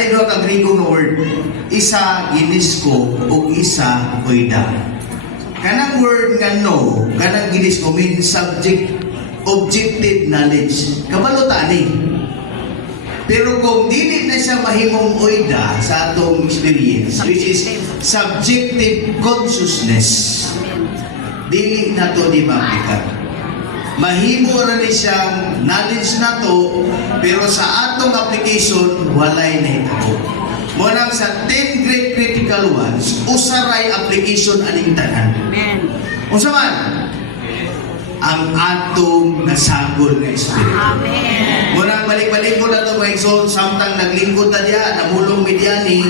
Nani do ka Griego nga word. Isa ginisco ug isa oida. Kanang word nga no, kanang ginisco means objective knowledge. Kabalo tani. Pero kung dili na siya mahimong oida sa atong experience, which is subjective consciousness, dili na to di mapikat. Mahimo ra ni siyang knowledge na to, pero sa atong application, walay na ito. Munang sa 10 great critical ones, usaray application aning tanan. Unsa man? Ang atong nasagol na espiritu. Amen. Munang balik-balik ko na ito mga igsoon, samtang naglingkod na diya, namulong medyani,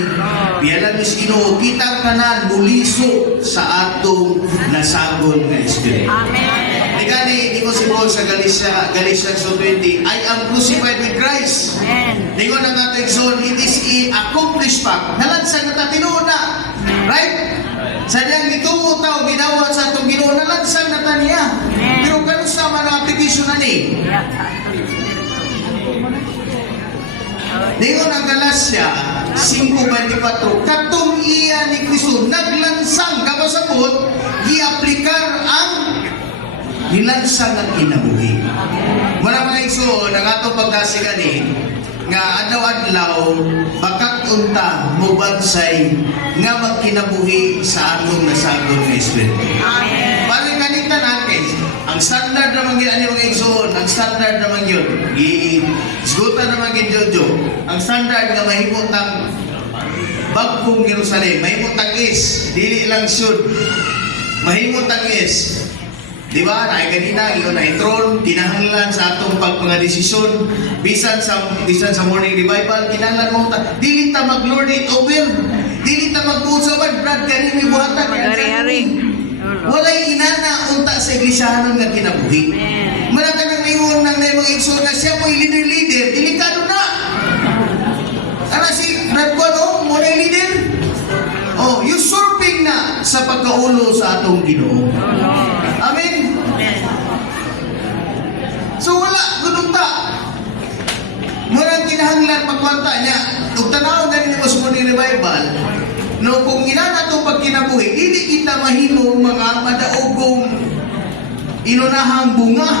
biyalan mis Ginoo, kitang tanan, muliso sa atong nasagol na espiritu. Amen. Nigani, di ko si Paul sa Galatians 2:20, I am crucified with Christ. Amen. Ningon ang atong igsoon, it is accomplished fact. Nalansang na tinuod na. Right? Sadyang ituo tao, ginawa sa atong Ginoo, nalansang na taniya. Pero kano sa mga application na ni? Ningon ang Galatia 5:24, katong iya ni Kristo naglansang kapasabot, gi-aplikar ang nilansang ang kinabuhi. Wala mga igsoon, ang atong pagdasigan nga adlaw-adlaw bakat unta mubansay nga magkinabuhi sa atong nasagol nga espiritu. Amen. Balik kanita natin, ang standard naman yun, ano mga igsoon, ang standard naman yun, isgutan naman yun, Jojo, ang standard nga mahimutang bagkong Jerusalem, mahimutang is, dili lang siyod, mahimutang is, di ba? Naay ganina, yun ay throne, kinahanglan sa atong mga desisyon, bisan sa morning revival, kinahanglan mo ta, dili ta mag-lord it over, dili ta mag-usawan, Brad, kani may buhatan, Magari-ari. walay inana unta sa iglesiyahanon nga kinabuhi. Mara ka nang ingon nang mga igsoon na siya mo'y leader, delikado na. Ano si Brad Bono, mo na leader? Oh, usurping na sa pagkaulo sa atong Ginoo. Amen. So wala, gudong ta. Murang kinahanglan pagkwanta niya. Kung tanaw na rin mo sa morning revival, no, kung inana itong pagkinabuhi, hindi kita mahimo mga madaogong inunahang bunga.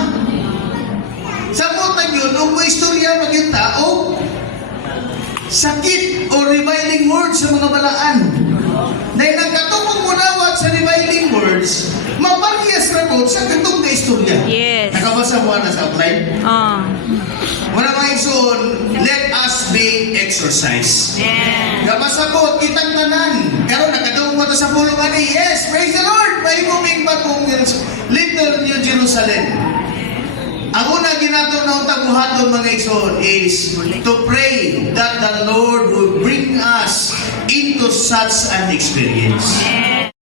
Sa mutan yun, kung mo istorya mag yung tao, sakit o reviling words sa mga balaan. Dahil nagkatupong munawat sa reviling words, maparehas na po sa katong na istorya. Yes. Nakabasa mo na sa outline? Wala mga igsoon, let us be exercised. Yes. Kapasabot, kitang tanan. Karon nakadawong mo sa pulungan ni, yes, praise the Lord! May muming bagong Little New Jerusalem. Ang una ginatong na utaguhaton mga igsoon is to pray that the Lord will bring us into such an experience.